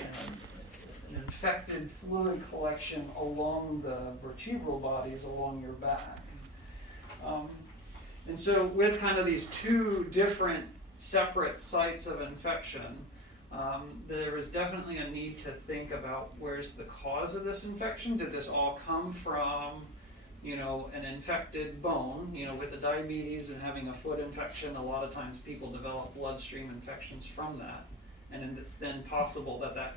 an infected fluid collection along the vertebral bodies along your back. And so with kind of these two different separate sites of infection, there is definitely a need to think about where's the cause of this infection. Did this all come from, an infected bone? With the diabetes and having a foot infection, a lot of times people develop bloodstream infections from that. And it's then possible that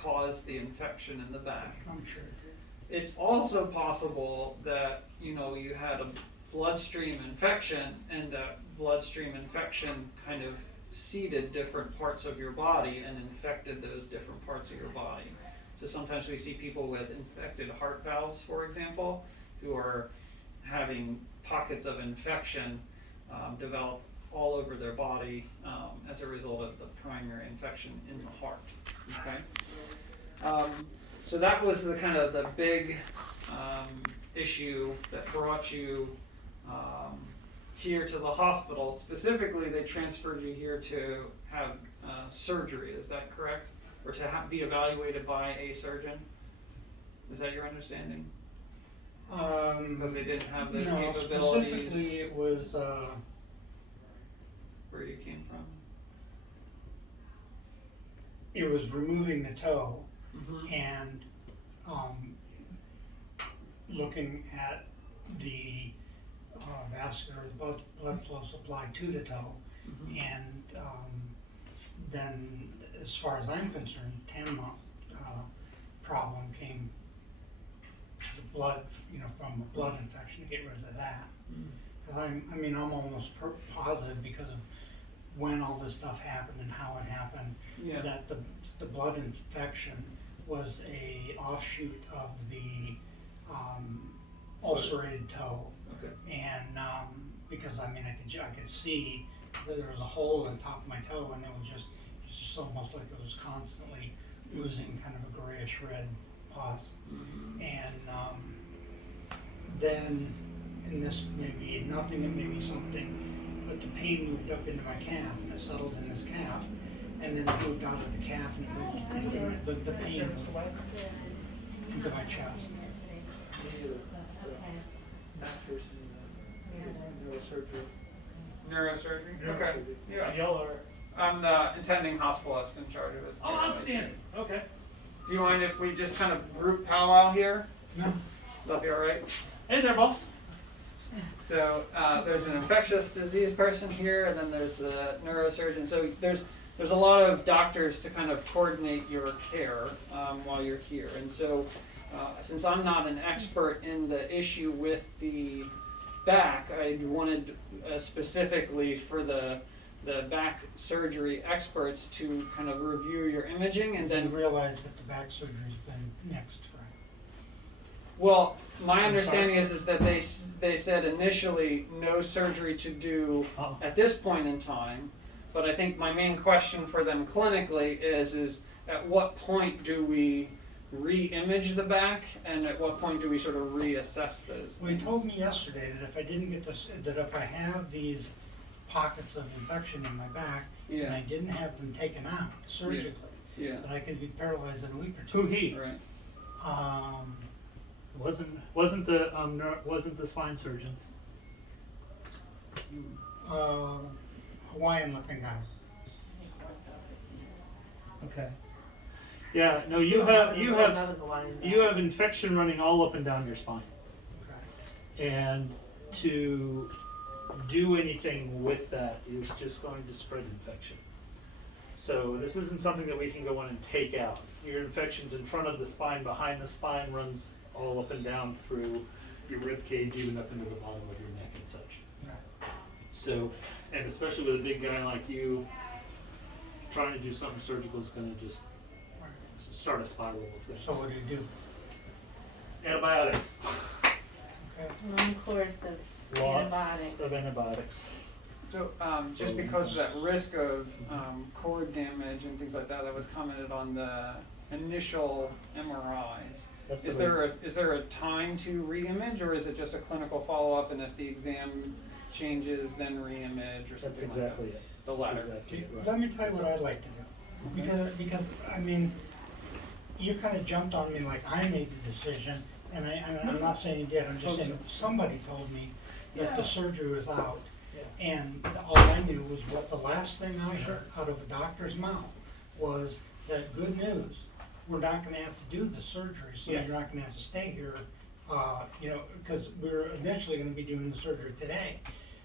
caused the infection in the back. I'm sure it did. It's also possible that, you had a bloodstream infection, and that bloodstream infection kind of seeded different parts of your body and infected those different parts of your body. So sometimes we see people with infected heart valves, for example, who are having pockets of infection develop all over their body as a result of the primary infection in the heart. Okay. So that was the kind of the big issue that brought you here to the hospital. Specifically, they transferred you here to have surgery. Is that correct? Or to be evaluated by a surgeon? Is that your understanding? Because they didn't have those capabilities. Specifically, it was where you came from. It was removing the toe Mm-hmm. and looking at the vascular blood flow supply to the toe, Mm-hmm. and then, as far as I'm concerned, tendon problem came to the blood, from a blood infection, to get rid of that. Because I'm almost positive, because of when all this stuff happened and how it happened, Yeah. that the blood infection was a offshoot of the ulcerated toe. Okay. And because I could see that there was a hole in the top of my toe, and it's just almost like it was constantly oozing kind of a grayish red pus. Mm-hmm. And then, and this may be nothing, it may be something, but the pain moved up into my calf, and it settled in this calf, and then it moved out of the calf, and it moved the pain into my chest. Masters in neurosurgery. Neurosurgery? Okay. Yeah. Y'all are. I'm the attending hospitalist in charge of this. Oh, outstanding. Okay. Do you mind if we just kind of group powwow here? No. That'll be all right. Hey there, boss. So there's an infectious disease person here, and then there's the neurosurgeon. So there's a lot of doctors to kind of coordinate your care while you're here. And so since I'm not an expert in the issue with the back, I wanted specifically for the back surgery experts to kind of review your imaging, and then realize that the back surgery's been next, right? Well, my understanding is that they said initially no surgery to do at this point in time, but I think my main question for them clinically is at what point do we re-image the back, and at what point do we sort of reassess those Well, he things? told me yesterday that if I didn't get this, that if I have these pockets of infection in my back, and Yeah. I didn't have them taken out surgically, Yeah. that I could be paralyzed in a week or two. Who he? Right. Wasn't the spine surgeons? Hawaiian looking guys. Okay. Yeah. No, you have infection running all up and down your spine, Okay. and to do anything with that is just going to spread infection. So this isn't something that we can go in and take out. Your infection's in front of the spine, behind the spine, runs all up and down through your rib cage, even up into the bottom of your neck and such. Right. So, and especially with a big guy like you, trying to do something surgical is going to just start a spiral of things. So what do you do? Antibiotics. Okay. Long course of Lots antibiotics. of antibiotics. So just because of that risk of cord damage and things like that was commented on the initial MRIs. That's Is the there a time to re-image, or is it just a clinical follow-up, and if the exam changes, then re-image, or That's something exactly like that? it. The latter. That's exactly it. Let me tell you what I'd like to do. Because, I mean, you kinda jumped on me like I made the decision, and I'm not saying you did, I'm just saying, somebody told me that the surgery was out. Yeah. And all I knew was what the last thing I heard out of a doctor's mouth was that good news, we're not gonna have to do the surgery, so you're Yes. not gonna have to stay here. You know, cause we're initially gonna be doing the surgery today.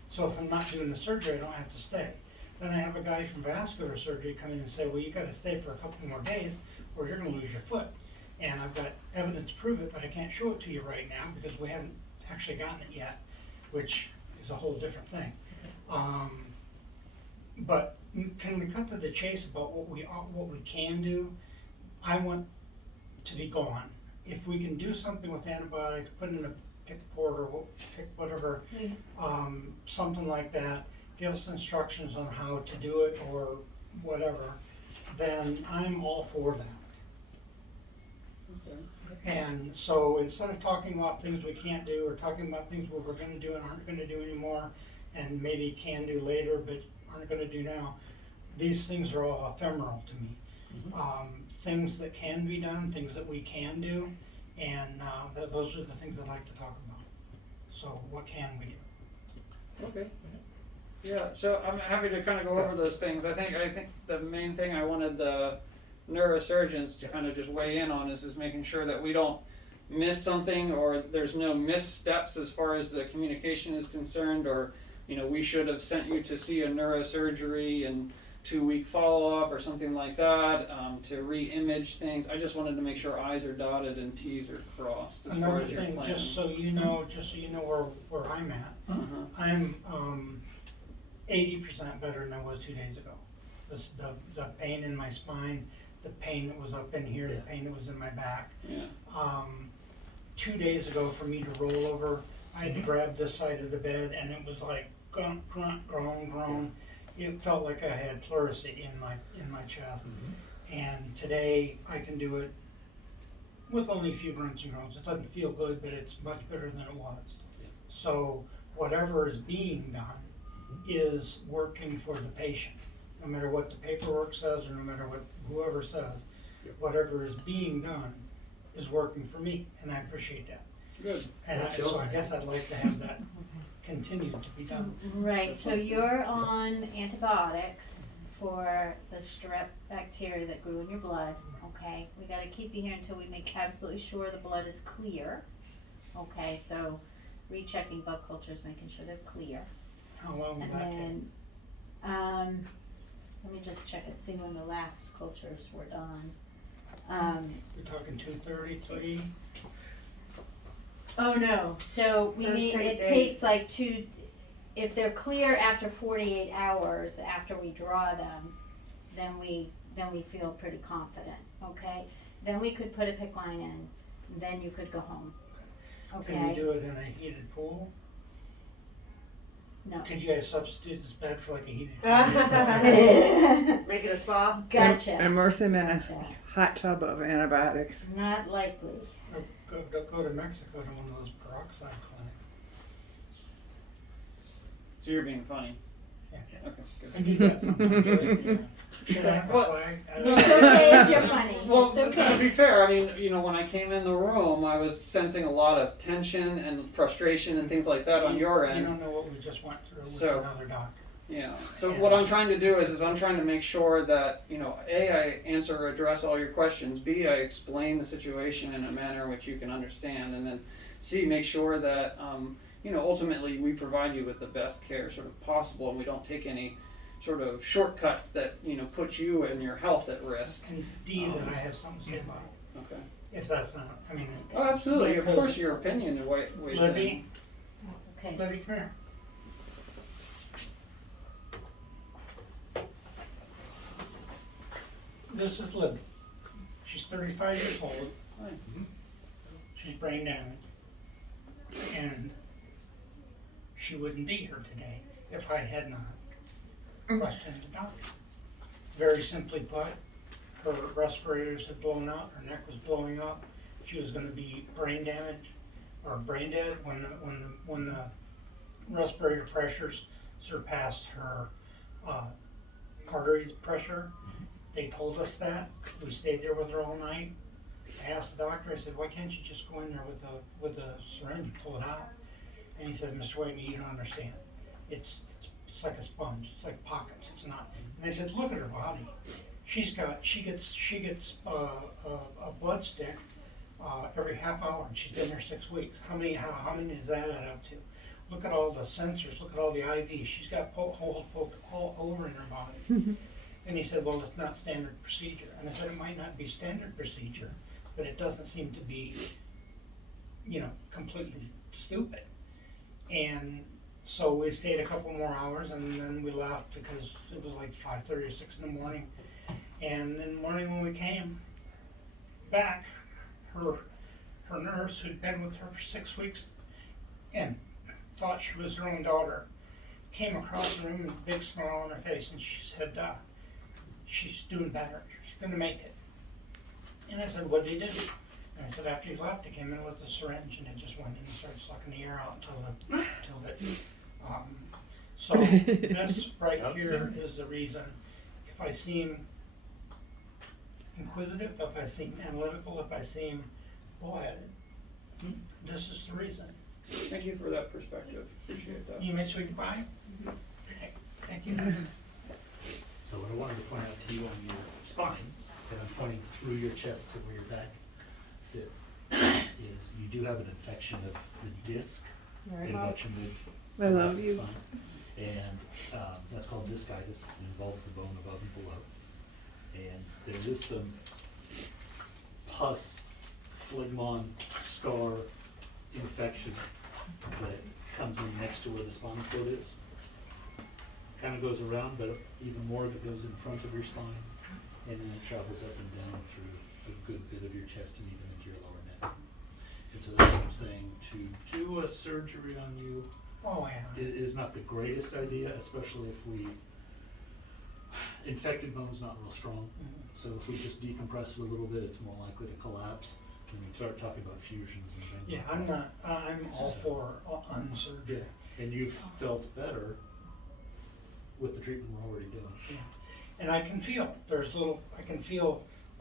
So if I'm not doing the surgery, I don't have to stay. Then I have a guy from vascular surgery come in and say, well, you gotta stay for a couple more days or you're gonna lose your foot. And I've got evidence to prove it, but I can't show it to you right now because we haven't actually gotten it yet, which is a whole different thing. But can we cut to the chase about what we can do? I want to be gone. If we can do something with antibiotics, put in a pick port or pick whatever, something like that, give us instructions on how to do it or whatever, then I'm all for that. And so instead of talking about things we can't do or talking about things we're gonna do and aren't gonna do anymore and maybe can do later but aren't gonna do now, these things are all ephemeral to me. Things that can be done, things that we can do, and those are the things I'd like to talk about. So what can we do? Okay. Yeah, so I'm happy to kind of go over those things. I think the main thing I wanted the neurosurgeons to kind of just weigh in on is making sure that we don't miss something or there's no missteps as far as the communication is concerned, or we should have sent you to see a neurosurgery and 2-week follow-up or something like that, to re-image things. I just wanted to make sure I's are dotted and T's are crossed as far Another as your thing, plan. just so you know where I'm at, I'm 80% better than I was 2 days ago. The pain in my spine, the pain that was up in here, the pain that was in my back. Yeah. 2 days ago, for me to roll over, I had to grab this side of the bed, and it was like grunt, grunt, groan, groan. It felt like I had pleurisy in my chest. And today I can do it with only a few grunts and groans. It doesn't feel good, but it's much better than it was. So whatever is being done is working for the patient. No matter what the paperwork says or no matter what whoever says, whatever is being done is working for me, and I appreciate that. Good. And so I guess I'd like to have that continue to be done. Right, so you're on antibiotics for the strep bacteria that grew in your blood, okay? We gotta keep you here until we make absolutely sure the blood is clear. Okay, so rechecking blood cultures, making sure they're clear. How long will And that take? then, let me just check and see when the last cultures were done. We're talking 2:30, 3? Oh, no, so we Those need, take it days. takes like if they're clear after 48 hours after we draw them, then we feel pretty confident, okay? Then we could put a PICC line in, then you could go home, okay? Can we do it in a heated pool? No. Could you guys substitute this bed for like a heated pool? Make it a spa? Gotcha. Immerse him in a Gotcha. hot tub of antibiotics. Not likely. Go to Mexico to one of those peroxide clinics. So you're being funny. Yeah. Okay, good. I do that sometimes, right? Should I have a Well, flag? It's okay if you're funny, Well, it's to okay. be fair, I mean, when I came in the room, I was sensing a lot of tension and frustration and things like that on your You end. don't know what we just went through with So- another doctor. Yeah. So what I'm trying to do is I'm trying to make sure that, A, I answer or address all your questions. B, I explain the situation in a manner in which you can understand. And then C, make sure that, ultimately we provide you with the best care sort of possible and we don't take any sort of shortcuts that, put you and your health at risk. And D, that I have something to say about it, Okay. if that's not, Oh, absolutely. Of course, your opinion is weighs in. Libby, Okay. Libby, come here. This is Libby. She's 35 years old. Hi. She's brain damaged. And she wouldn't be here today if I had not questioned the doctor. Very simply put, her respirators had blown out, her neck was blowing up. She was gonna be brain damaged or brain dead when the respirator pressures surpassed her artery pressure. they told us that, we stayed there with her all night. I asked the doctor, I said, why can't you just go in there with a syringe and pull it out? And he said, Mr. Whitney, you don't understand. It's like a sponge, it's like pockets, it's not. And they said, look at her body. She gets a blood stick every half hour, and she's been there 6 weeks. How many does that add up to? Look at all the sensors, look at all the IVs. She's got holes poked all over in her body. And he said, well, it's not standard procedure. And I said, it might not be standard procedure, but it doesn't seem to be, completely stupid. And so we stayed a couple more hours, and then we left because it was like 5:30 or 6 in the morning. And in the morning when we came back, her nurse, who'd been with her for 6 weeks and thought she was her own daughter, came across the room with a big smile on her face, and she said, she's doing better, she's gonna make it. And I said, what'd they do? And I said, after you left, they came in with a syringe, and it just went in and started sucking the air out until it, so this right here is the reason. If I seem inquisitive, if I seem analytical, if I seem bullheaded, this is the reason. Thank you for that perspective. Appreciate that. You may say goodbye? Okay, thank you. So what I wanted to point out to you on your spine, and I'm pointing through your chest to where your back sits, is you do have an infection of the disc in about your I love thoracic you. spine. And that's called discitis. It involves the bone above and below. And there is some pus, phlegmon, scar infection that comes in next to where the spinal cord is. Kind of goes around, but even more of it goes in front of your spine, and then it travels up and down through a good bit of your chest and even into your lower neck. And so that's what I'm saying, to do a surgery on you Oh, yeah. is not the greatest idea, especially if infected bone's not real strong. So if we just decompress it a little bit, it's more likely to collapse. When we start talking about fusions and things Yeah, like that. I'm all for unsurgery. And you've felt better with the treatment we're already doing. Yeah. And I can feel,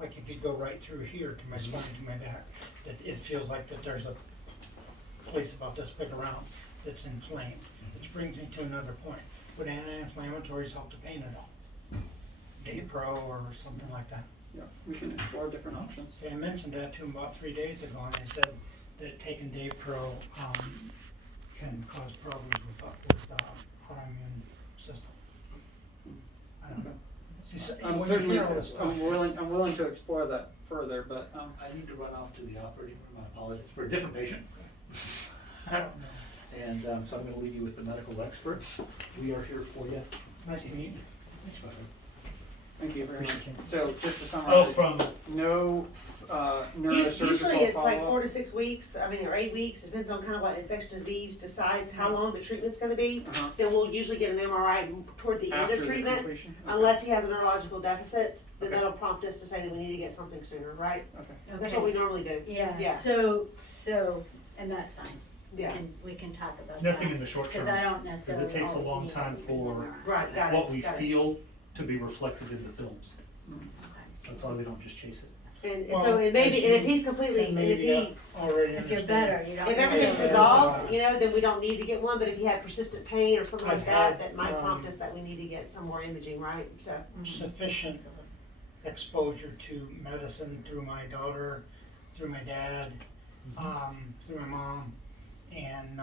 like if you go right through here to my spine, to my back, that it feels like that there's a place about this big around that's inflamed. Which brings me to another point. Would anti-inflammatories help the pain at all? Daypro or something like that? Yeah, we can explore different options. Okay, I mentioned that to him about 3 days ago, and they said that taking Daypro can cause problems with autoimmune system. I don't know. See, so I'm when you certainly, hear all this stuff, I'm willing to explore that further, but, I need to run off to the operating room, I apologize, for a different patient. I don't know. And so I'm gonna leave you with the medical expert. We are here for you. Nice to meet you. Thanks, Bobby. thank you very much. Appreciate it. So just to Oh, summarize, from, no neurosurgical Usually it's like follow-up. 4 to 6 weeks, or 8 weeks, depends on kind of what infectious disease decides how long the treatment's gonna be. Uh-huh. Then we'll usually get an MRI toward the end After of the treatment, completion? Okay. unless he has a neurological deficit, then Okay. that'll prompt us to say that we need to get something sooner, right? Okay. That's what we normally do. Yeah, Yeah. so, and that's fine. Yeah. We can talk about that. nothing in the short Cause term, I don't necessarily. takes a always long need time it for anymore. Right, got it. what we got it. feel to be reflected in the films. Okay. That's why we don't just chase it. And Well, so it may be, and if he's and completely, and if maybe he, already If you're understand. better, you don't. if everything's Yeah. resolved, then we don't need to get one, but if he had persistent pain or something like I've that, had, that might prompt us that we need to get some more imaging, right? So, Sufficient Absolutely. exposure to medicine through my daughter, through my dad, through my mom, and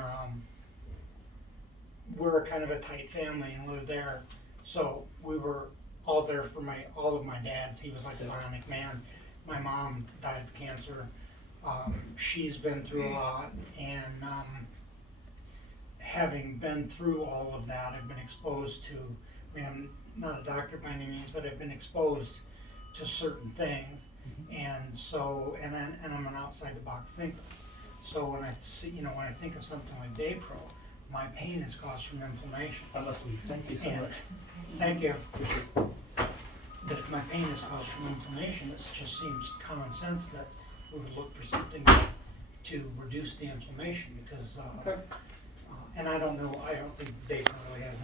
we're kind of a tight family and we're there. So we were all there for all of my dads. He was like a bionic man. My mom died of cancer. She's been through a lot, and having been through all of that, I've been exposed to, I'm not a doctor by any means, but I've been exposed to certain things. And so, and I'm an outside the box thinker. So when I see, when I think of something like Daypro, my pain is caused from inflammation. I must leave. Thank you so And- much. Thank you. But if my pain is caused from inflammation, it just seems common sense that we would look for something to reduce the inflammation because, Okay. and I don't think Daypro really has